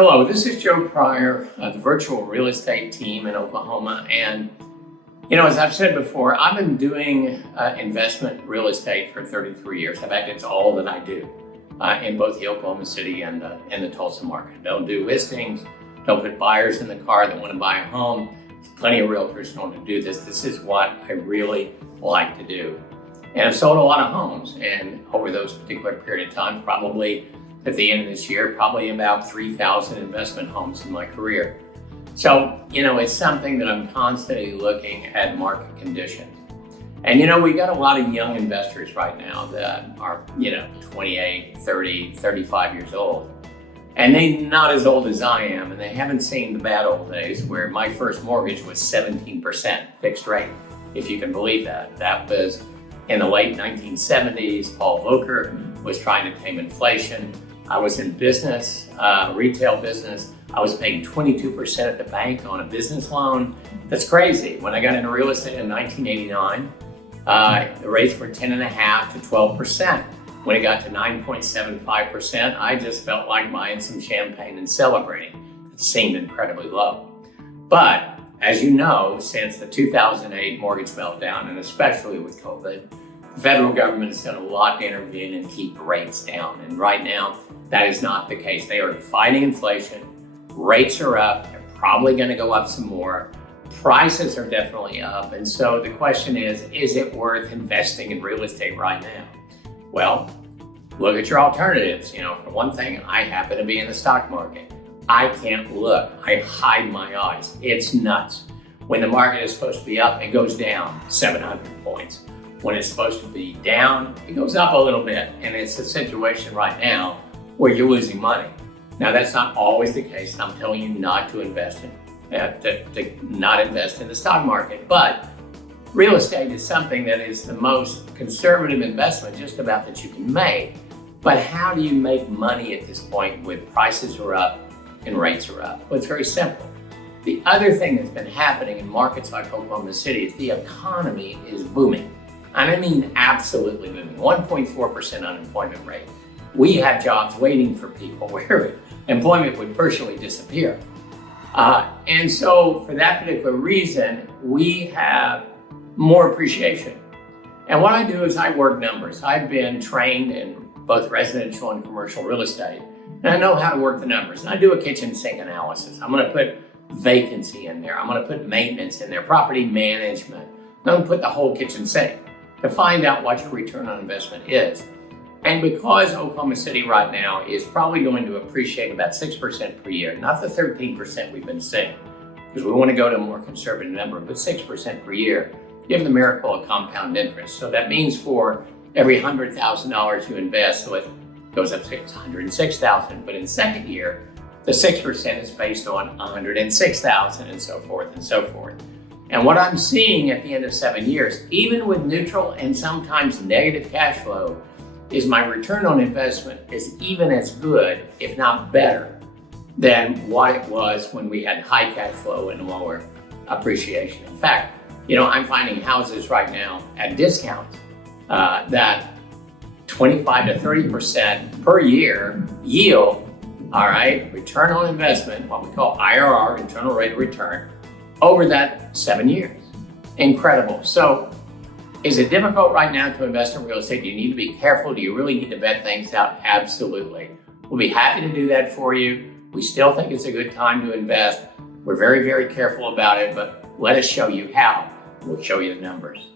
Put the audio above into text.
Hello, this is Joe Pryor of the virtual real estate team in Oklahoma. And, as I've said before, I've been doing investment real estate for 33 years. In fact, it's all that I do in both the Oklahoma City and the Tulsa market. Don't do listings, don't put buyers in the car that want to buy a home. There's plenty of realtors who want to do this. This is what I really like to do. And I've sold a lot of homes. And over those particular period of time, probably at the end of this year, probably about 3,000 investment homes in my career. So, it's something that I'm constantly looking at market conditions. And, we've got a lot of young investors right now that are, 28, 30, 35 years old. And they're not as old as I am, and they haven't seen the bad old days where my first mortgage was 17% fixed rate, if you can believe that. That was in the late 1970s. Paul Volcker was trying to tame inflation. I was in business, retail business. I was paying 22% at the bank on a business loan. That's crazy. When I got into real estate in 1989, the rates were 10.5% to 12%. When it got to 9.75%, I just felt like buying some champagne and celebrating. It seemed incredibly low. But as you know, since the 2008 mortgage meltdown, and especially with COVID, the federal government has done a lot to intervene and keep rates down. And right now, that is not the case. They are fighting inflation. Rates are up. They're probably going to go up some more. Prices are definitely up. And so the question is it worth investing in real estate right now? Well, look at your alternatives. For one thing, I happen to be in the stock market. I can't look. I hide my eyes. It's nuts. When the market is supposed to be up, it goes down 700 points. When it's supposed to be down, it goes up a little bit. And it's a situation right now where you're losing money. Now, that's not always the case. I'm telling you not to invest not invest in the stock market. But real estate is something that is the most conservative investment just about that you can make. But how do you make money at this point when prices are up and rates are up? Well, it's very simple. The other thing that's been happening in markets like Oklahoma City is the economy is booming. And I mean absolutely booming. 1.4% unemployment rate. We have jobs waiting for people where employment would virtually disappear. And so for that particular reason, we have more appreciation. And what I do is I work numbers. I've been trained in both residential and commercial real estate, and I know how to work the numbers. And I do a kitchen sink analysis. I'm going to put vacancy in there. I'm going to put maintenance in there, property management. I'm going to put the whole kitchen sink to find out what your return on investment is. And because Oklahoma City right now is probably going to appreciate about 6% per year, not the 13% we've been seeing, because we want to go to a more conservative number, but 6% per year, you have the miracle of compound interest. So that means for every $100,000 you invest, so it goes up to $106,000. But in the second year, the 6% is based on $106,000 and so forth and so forth. And what I'm seeing at the end of 7 years, even with neutral and sometimes negative cash flow, is my return on investment is even as good, if not better, than what it was when we had high cash flow and lower appreciation. In fact, I'm finding houses right now at discounts that 25 to 30% per year yield, all right, return on investment, what we call IRR, internal rate of return, over that 7 years. Incredible. So is it difficult right now to invest in real estate? Do you need to be careful? Do you really need to vet things out? Absolutely. We'll be happy to do that for you. We still think it's a good time to invest. We're very, very careful about it, but let us show you how. We'll show you the numbers.